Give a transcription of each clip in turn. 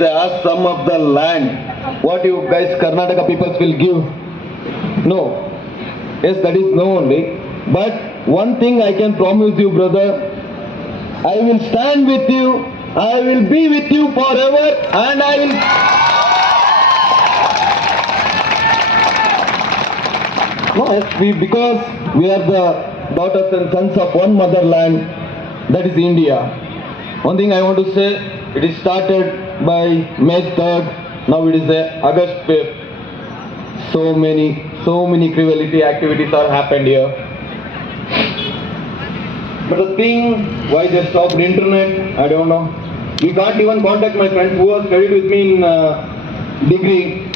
They ask some of the land. What you guys Karnataka peoples will give? No. Yes, that is no only. But one thing I can promise you, brother, I will stand with you. I will be with you forever, and I will. No, yes, because we are the daughters and sons of one motherland, that is India. One thing I want to say, it is started by May 3rd, now it is August 5th. So many frivolity activities are happened here. But the thing, why they stopped internet, I don't know. We can't even contact my friends who was studied with me in degree.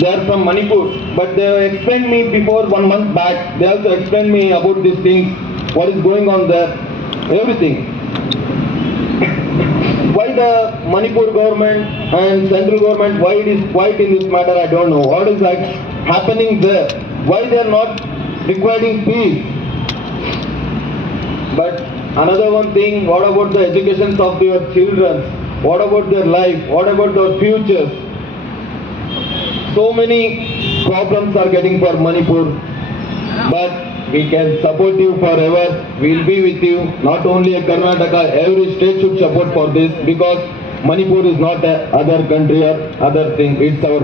They are from Manipur, but they explained me before 1 month back. They also explained me about these things, what is going on there, everything. Why the Manipur government and central government, why it is quiet in this matter, I don't know. What is like happening there? Why they are not requiring peace? But another one thing, what about the education of your children? What about their life? What about their futures? So many problems are getting for Manipur, but we can support you forever. We'll be with you. Not only a Karnataka, every state should support for this, because Manipur is not a other country or other thing. It's our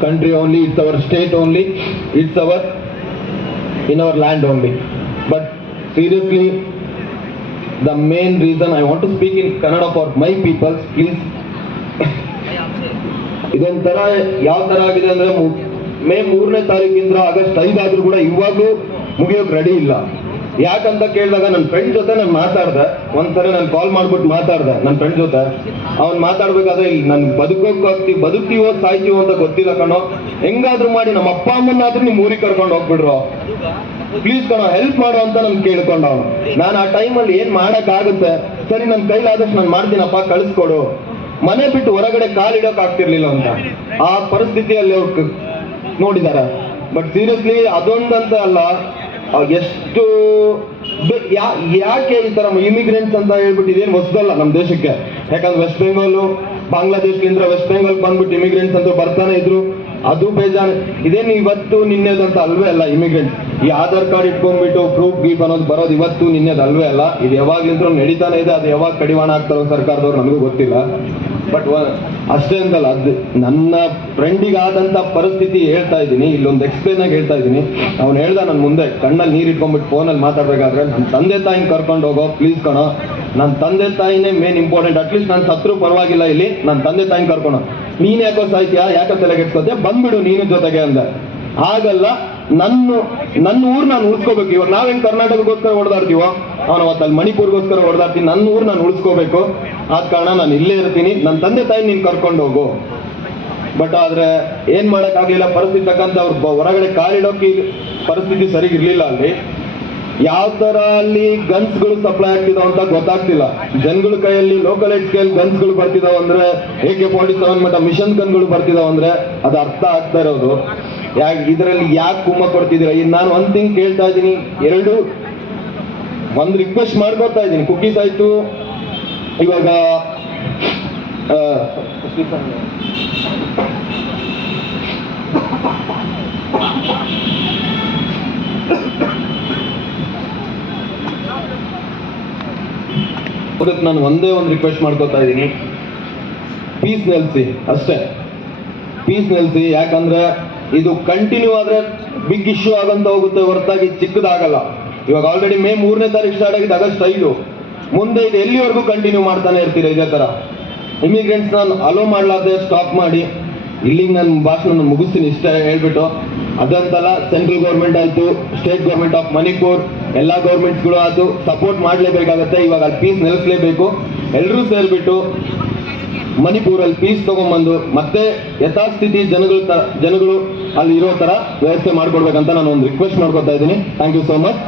country only. It's our state only. It's in our land only. But seriously, the main reason I want to speak in Kannada for my people, please. ಇದೊಂಥರ ಯಾವ ಥರ ಆಗಿದೆ ಅಂದರೆ ಮೇ 3ನೇ ತಾರೀಕಿಂದ August 5 ಆದರೂ ಕೂಡ ಇವಾಗಲೂ ಮುಗಿಯೋಕೆ ರೆಡಿ ಇಲ್ಲ. ಯಾಕಂತ ಕೇಳಿದಾಗ ನನ್ನ ಫ್ರೆಂಡ್ ಜೊತೆ ನಾನು ಮಾತಾಡಿದೆ. ಒಂದ್ಸರಿ ನಾನು ಕಾಲ್ ಮಾಡ್ಬಿಟ್ಟು ಮಾತಾಡಿದೆ ನನ್ನ ಫ್ರೆಂಡ್ ಜೊತೆ. ಅವ್ನು ಮಾತಾಡ್ಬೇಕಾದ್ರೆ ಇಲ್ಲಿ ನಾನು ಬದುಕ್ತೀವೋ ಸಾಯ್ತೀವೋ ಅಂತ ಗೊತ್ತಿಲ್ಲ ಕಣೋ, ಹೆಂಗಾದ್ರೂ ಮಾಡಿ ನಮ್ಮ ಅಪ್ಪ ಅಮ್ಮನಾದ್ರೂ ನಿಮ್ಮ ಊರಿಗೆ ಕರ್ಕೊಂಡು ಹೋಗ್ಬಿಡ್ರು, ಪ್ಲೀಸ್ ಕಣೋ ಹೆಲ್ಪ್ ಮಾಡೋ ಅಂತ ನನ್ ಕೇಳ್ಕೊಂಡ ಅವನು. ನಾನು ಆ ಟೈಮಲ್ಲಿ ಏನ್ ಮಾಡಕ್ಕಾಗುತ್ತೆ, ಸರಿ ನನ್ನ ಕೈಲಾದಷ್ಟು ನಾನು ಮಾಡ್ತೀನಪ್ಪ, ಕಳಿಸ್ಕೊಡು. ಮನೆ ಬಿಟ್ಟು ಹೊರಗಡೆ ಕಾಲಿಡೋಕೆ ಆಗ್ತಿರ್ಲಿಲ್ಲ ಅಂತ ಆ ಪರಿಸ್ಥಿತಿಯಲ್ಲಿ ಅವ್ರು ನೋಡಿದಾರೆ. ಬಟ್ ಸೀರಿಯಸ್ಲಿ ಅದೊಂದಂತ ಅಲ್ಲ, ಎಷ್ಟು ಯಾಕೆ ಈ ತರ ಇಮಿಗ್ರೆಂಟ್ಸ್ ಅಂತ ಹೇಳ್ಬಿಟ್ಟು ಇದೇನು ಹೊಸದಲ್ಲ ನಮ್ಮ ದೇಶಕ್ಕೆ. ಯಾಕಂದ್ರೆ ವೆಸ್ಟ್ ಬೆಂಗಾಲು, ಬಾಂಗ್ಲಾದೇಶದಿಂದ ವೆಸ್ಟ್ ಬೆಂಗಾಲ್ ಬಂದ್ಬಿಟ್ಟು ಇಮಿಗ್ರೆಂಟ್ಸ್ ಅಂತ ಬರ್ತಾನೆ ಇದ್ರು. ಅದು ಬೇಜಾನ್. ಇದೇನು ಇವತ್ತು ನಿನ್ನೆದಂತ ಅಲ್ವೇ ಅಲ್ಲ. ಇಮಿಗ್ರೆಂಟ್ಸ್ ಈ ಆಧಾರ್ ಕಾರ್ಡ್ ಇಟ್ಕೊಂಡ್ಬಿಟ್ಟು ಪ್ರೂಫ್ ಗೀಪ್ ಅನ್ನೋದು ಬರೋದು ಇವತ್ತು ನಿನ್ನೆದು ಅಲ್ವೇ ಅಲ್ಲ. ಇದು ಯಾವಾಗ್ಲಿಂದ್ರೂ ನಡೀತಾನೆ ಇದೆ. ಅದು ಯಾವಾಗ ಕಡಿವಾಣ ಆಗ್ತಾರೋ ಸರ್ಕಾರದವ್ರು ನಮಗೂ ಗೊತ್ತಿಲ್ಲ. ಬಟ್ ಅಷ್ಟೇ ಅಂತಲ್ಲ, ಅದು ನನ್ನ ಫ್ರೆಂಡಿಗೆ ಆದಂತ ಪರಿಸ್ಥಿತಿ ಹೇಳ್ತಾ ಇದ್ದೀನಿ, ಇಲ್ಲೊಂದು ಎಕ್ಸ್ಪ್ಲೇನ್ ಆಗಿ ಹೇಳ್ತಾ ಇದ್ದೀನಿ. ಅವ್ನು ಹೇಳ್ದ ನನ್ನ ಮುಂದೆ ಕಣ್ಣಲ್ಲಿ ನೀರು ಇಟ್ಕೊಂಡ್ಬಿಟ್ಟು ಫೋನಲ್ಲಿ ಮಾತಾಡ್ಬೇಕಾದ್ರೆ, ನನ್ನ ತಂದೆ ತಾಯಿನ ಕರ್ಕೊಂಡು ಹೋಗೋ ಪ್ಲೀಸ್ ಕಣೋ, ನನ್ನ ತಂದೆ ತಾಯಿನೇ ಮೇನ್ ಇಂಪಾರ್ಟೆಂಟ್. ಅಟ್ಲೀಸ್ಟ್ ನಾನು ಸತ್ರು ಪರವಾಗಿಲ್ಲ, ಇಲ್ಲಿ ನನ್ನ ತಂದೆ ತಾಯಿನ ಕರ್ಕೊಂಡು. ನೀನ್ ಯಾಕೋ ಸಾಯ್ತೀಯಾ, ಯಾಕೋ ತಲೆಗೆಡ್ಸ್ಕೋತೀಯ, ಬಂದ್ಬಿಡು ನೀನು ಜೊತೆಗೆ ಅಂದೆ. ಆಗಲ್ಲ, ನನ್ನ ಊರು ನಾನು ಉಳಿಸ್ಕೋಬೇಕು. ಇವಾಗ ನಾವೇನ್ ಕರ್ನಾಟಕಕ್ಕೋಸ್ಕರ ಹೊಡೆದಾಡ್ತೀವೋ, ಅವನು ಅವತ್ತಲ್ಲಿ ಮಣಿಪುರ್ಗೋಸ್ಕರ ಹೊಡೆದಾಡ್ತೀನಿ. ನನ್ನ ಊರು ನಾನು ಉಳಿಸ್ಕೋಬೇಕು, ಆದ ಕಾರಣ ನಾನು ಇಲ್ಲೇ ಇರ್ತೀನಿ, ನನ್ನ ತಂದೆ ತಾಯಿ ನೀನು ಕರ್ಕೊಂಡು ಹೋಗು. ಬಟ್ ಆದ್ರೆ ಏನ್ ಮಾಡಕ್ಕಾಗಲಿಲ್ಲ, ಪರಿಸ್ಥಿತಿ ತಕ್ಕಂತ ಅವ್ರು ಹೊರಗಡೆ ಕಾಲಿಡೋಕೆ ಪರಿಸ್ಥಿತಿ ಸರಿಗಿರ್ಲಿಲ್ಲ. ಅಲ್ಲಿ ಯಾವ ತರ ಅಲ್ಲಿ ಗನ್ಸ್ಗಳು ಸಪ್ಲೈ ಆಗ್ತಿದಾವ ಅಂತ ಗೊತ್ತಾಗ್ತಿಲ್ಲ. ಜನಗಳ ಕೈಯಲ್ಲಿ ಲೋಕಲೈಟ್ ಸ್ಕೇಲ್ ಗನ್ಸ್ಗಳು ಬರ್ತಿದಾವ ಅಂದ್ರೆ, AK-47 ಮಟ್ಟ ಮಿಷನ್ ಗನ್ಗಳು ಬರ್ತಿದಾವ ಅಂದ್ರೆ ಅದು ಅರ್ಥ ಆಗ್ತಾ ಇರೋದು. ಇದರಲ್ಲಿ ಯಾಕೆ ಕುಮ್ಮ ಕೊಡ್ತಿದ್ದೀರಾ? ನಾನು ಒಂದ್ ಥಿಂಗ್ ಕೇಳ್ತಾ ಇದ್ದೀನಿ, ಒಂದು ರಿಕ್ವೆಸ್ಟ್ ಮಾಡ್ಕೊತಾ ಇದ್ದೀನಿ. ಕುಕೀಸ್ ಆಯ್ತು, ಇವಾಗ ನಾನು ಒಂದೇ ಒಂದು ರಿಕ್ವೆಸ್ಟ್ ಮಾಡ್ಕೊತಾ ಇದ್ದೀನಿ, ಪೀಸ್ ನಿಲ್ಸಿ ಅಷ್ಟೇ, ಪೀಸ್ ನಿಲ್ಸಿ. ಯಾಕಂದ್ರೆ ಇದು ಕಂಟಿನ್ಯೂ ಆದ್ರೆ ಬಿಗ್ ಇಶ್ಯೂ ಆಗಂತ ಹೋಗುತ್ತೆ ಹೊರತಾಗಿ ಚಿಕ್ಕದಾಗಲ್ಲ. ಇವಾಗ ಆಲ್ರೆಡಿ ಮೇ 3ನೇ ತಾರೀಕು ಸ್ಟಾರ್ಟ್ ಆಗಿದೆ, ಆಗಸ್ಟ್ 5. ಮುಂದೆ ಇದು ಎಲ್ಲಿವರೆಗೂ ಕಂಟಿನ್ಯೂ ಮಾಡ್ತಾನೆ ಇರ್ತೀರ ಇದೇ ತರ? ಇಮಿಗ್ರೆಂಟ್ಸ್ ನಾನು ಅಲೋ ಮಾಡ್ಲಾರ್ದೆ ಸ್ಟಾಪ್ ಮಾಡಿ ಇಲ್ಲಿಗೆ ನನ್ನ ಭಾಷಣ ಮುಗಿಸ್ತೀನಿ ಇಷ್ಟ ಹೇಳ್ಬಿಟ್ಟು. ಅದಂತಲ್ಲ, ಸೆಂಟ್ರಲ್ ಗೌರ್ಮೆಂಟ್ ಆಯ್ತು, ಸ್ಟೇಟ್ ಗೌರ್ಮೆಂಟ್ ಆಫ್ ಮಣಿಪುರ್, ಎಲ್ಲಾ ಗೌರ್ಮೆಂಟ್ಸ್ಗಳು ಆಯ್ತು, ಸಪೋರ್ಟ್ ಮಾಡ್ಲೇಬೇಕಾಗತ್ತೆ. ಇವಾಗ ಅಲ್ಲಿ ಪೀಸ್ ನಿಲ್ಲಿಸಲೇಬೇಕು. ಎಲ್ಲರೂ ಸೇರ್ಬಿಟ್ಟು ಮಣಿಪುರಲ್ಲಿ ಪೀಸ್ ತಗೊಂಡ್ಬಂದು ಮತ್ತೆ ಯಥಾಸ್ಥಿತಿ ಜನಗಳು ಅಲ್ಲಿ ಇರೋ ತರ ವ್ಯವಸ್ಥೆ ಮಾಡ್ಕೊಡ್ಬೇಕಂತ ನಾನು ಒಂದು ರಿಕ್ವೆಸ್ಟ್ ಮಾಡ್ಕೊತಾ ಇದ್ದೀನಿ. Thank you so much.